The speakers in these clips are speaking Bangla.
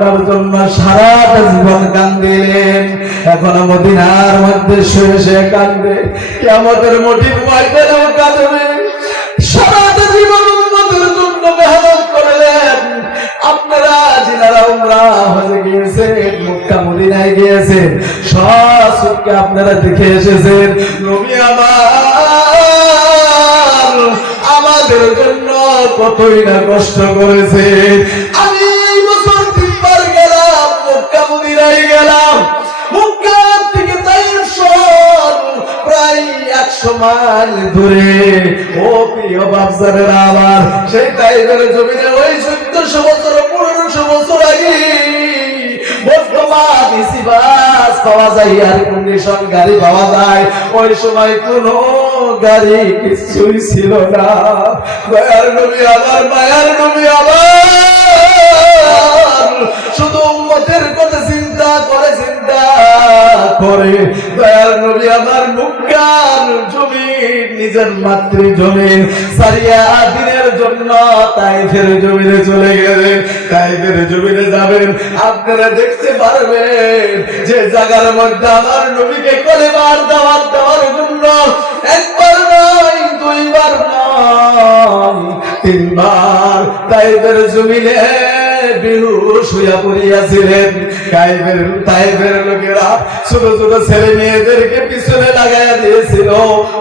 আপনার জন্য সারাটা জীবন কান্দিলেন, এখন মদিনার মধ্যে শুয়ে শুয়ে কান্দে, কিয়ামতের কঠিন ময়দানেও কাঁদবে। সারাটা জীবন উম্মতের জন্য মেহনত করলেন। আপনারা যিনারা উমরা হজে গিয়েছেন, মক্কা মদিনায় গিয়েছেন, সচক্ষে আপনারা দেখে এসেছেন নবী আমাদের জন্য কতই না কষ্ট করেছে। আমি এই বছর 3 বার গেলাম, মক্কা মদিনায় গেলাম। মক্কা থেকে তাইফ শহর প্রায় 100 মাইল দূরে। ও প্রিয় বাপজানেরা আমার, সেই তাইফের জমিনে ওই 1400 বছর 1500 বছর আগে বর্তমান এসি বাস পাওয়া যায়, আর কন্ডিশন গাড়ি পাওয়া যায়। ওই সময় কোনো গাড়ি কিছুই ছিল না। দয়ার নবী আমার, মায়ার নবী আমার, শুধু উম্মতের কথা চিন্তা করে দয়ার নবী আমার মুক্কার জমিন, নিজের মাতৃ জমিন সারিয়া দিনের জন্য তাইফের জমিনে চলে গেলেন। তাইফের জমিনে যাবেন, আপনারা দেখতে পারবেন যে জায়গার মধ্যে আমার নবীকে কলেমার দাওয়াত দেওয়ার জন্য একবার নয়, 2 বার নয়, 3 বার তাইফের জমিনে বেহুশ হইয়া পড়িয়াছিলেন। তাইফের লোকেরা ছোট ছোট ছেলে মেয়েদেরকে পিছনে লাগাইয়া দিয়েছিল।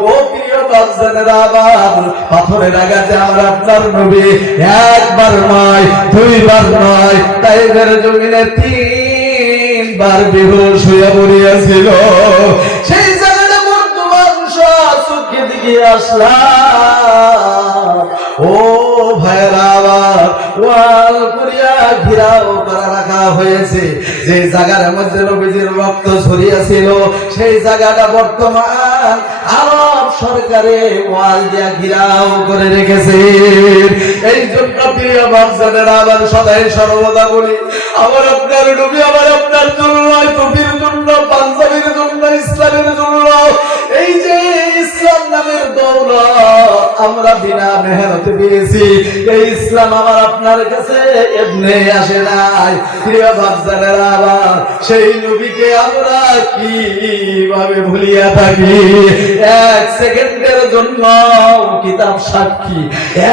ও প্রিয় বাপজানেরা আমার, পাথরের আঘাতে আমার আপনার নবী একবার নয়, 2 বার নয়, তাইফের জমিনে 3 বার বেহুশ হইয়া পড়িয়াছিল। সেই জায়গাটা বর্তমান চোখে দিকে আসলাম। ও ভাইরা আমার, ওয়াল করিয়া ঘিরাও করা রাখা হয়েছে। যে জায়গার মধ্যে নবীজির রক্ত ছড়িয়েছিল, সেই জায়গাটা বর্তমান আরব সরকারে ওয়াল দিয়া ঘিরাও করে রেখেছে। এই জন্য প্রিয় বাপজানেরা আমার, সদাই সর্বদা বলি, আমার আপনার নবী আমার আপনার জন্য নয়, টুপির জন্য, পাঞ্জাবির জন্য, ইসলামের জন্য। এই যে ইসলাম নামের দৌলত আমরা বিনা মেহনতে পেয়েছি, এই ইসলাম আমার আপনার কাছে এমনি আসে নাই। প্রিয় বাপজানেরা আবার, সেই নবীকে আমরা কিভাবে ভুলিয়া থাকি? 1 সেকেন্ডের জন্য কিতাব সাক্ষী,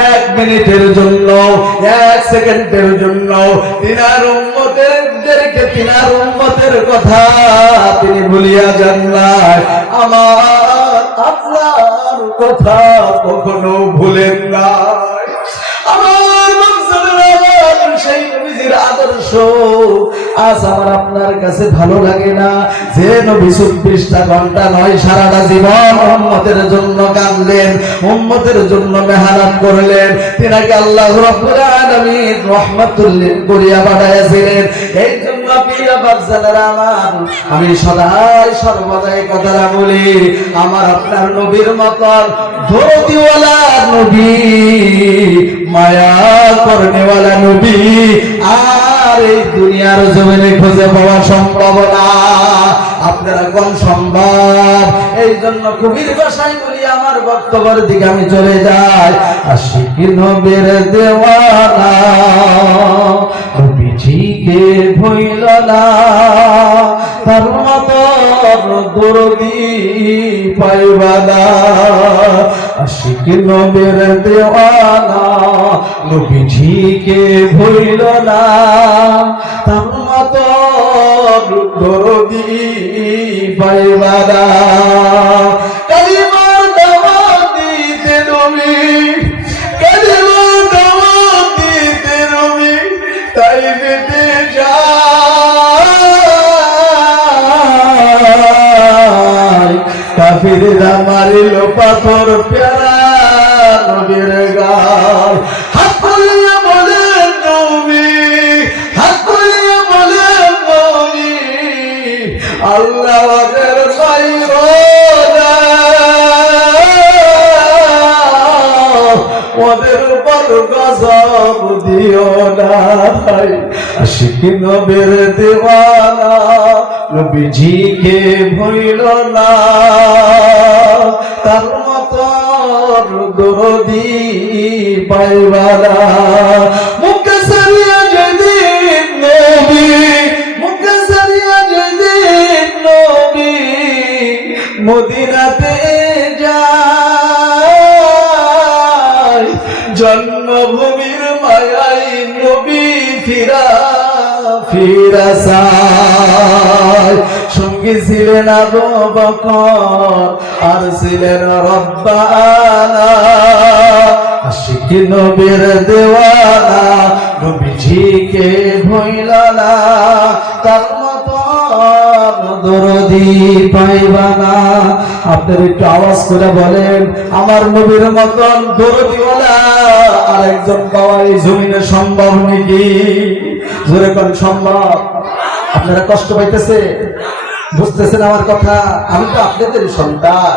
1 মিনিটের জন্য, 1 সেকেন্ডের জন্য তিনার উম্মতদেরকে, তিনার উম্মতের কথা তিনি ভুলিয়া যান নাই। আমার আপনার কথা কখনো ভুলেন নাই। আমার সেই নবীজির আদর্শ আজ আমার আপনার কাছে ভালো লাগে না। যে নবী 24টা ঘন্টা নয়, সারাটা জীবন উম্মতের জন্য কাঁদলেন, উম্মতের জন্য মেহনত করলেন, তিনাকে আল্লাহ রাব্বুল আলামিন রহমাতুল লিল করিয়া পাঠাইয়াছিলেন। এই জন্য প্রিয় বাপজানেরা আমার, আমি সদাই সর্বদাই কথাটা বলি, আমার আপনার নবীর মতন দরদিওয়ালা নবী, মায়া করনেওয়ালা নবী আর এই দুনিয়ার জমিনে খুঁজে পাওয়া সম্ভব না। আপনারা কোন সম্ভব? এই জন্য কবির ভাষায় বলি, আমার বক্তব্যের দিকে আমি চলে যাই। আশিক নবীর দেওয়ানা নবীজিকে ভুইল না, তার মতন দরদি পাইবা না। আশিক নবীর দেওয়ানা নবীজিকে ভুইল না, তার মতন দরদি পাইবা না। কালিমার দাওয়াত দিতে নবী, কালিমার দাওয়াত দিতে নবী তাইফেতে যায়। কাফিররা মারিল পাথর প্যারা নবীর গায়। হাত খুলিয়া বলেন নবী, হাত খুলিয়া বলেন নবী, আল্লাহ ওদের বাইর না, ওদের উপর গজব দিও না। আশিক নবীর দেওয়ানা নবীজিকে ভুইল না, তার মতন দরদি পাইবা না। মুখে সারিয়া যেদিন নবী জন্মভূমির মায়াই নবী ফিরা ফিরা চায়। সঙ্গী ছিলেন আবু বকর আর ছিলেন রব্বানা, আশিক নবীর দেওয়ানা, নবীজিকে ভুইল না, তার মতন দরদি পাইবা না। আপনার একটু আওয়াজ করে বলেন, আমার নবীর মতন দরদিওয়ালা আর একজন পাওয়া এই জমিনে সম্ভব নাকি? জোরে করেন সম্ভব? আপনারা কষ্ট পাইতেছে? বুঝতেছেন আমার কথা? আমি তো আপনাদের সন্তান।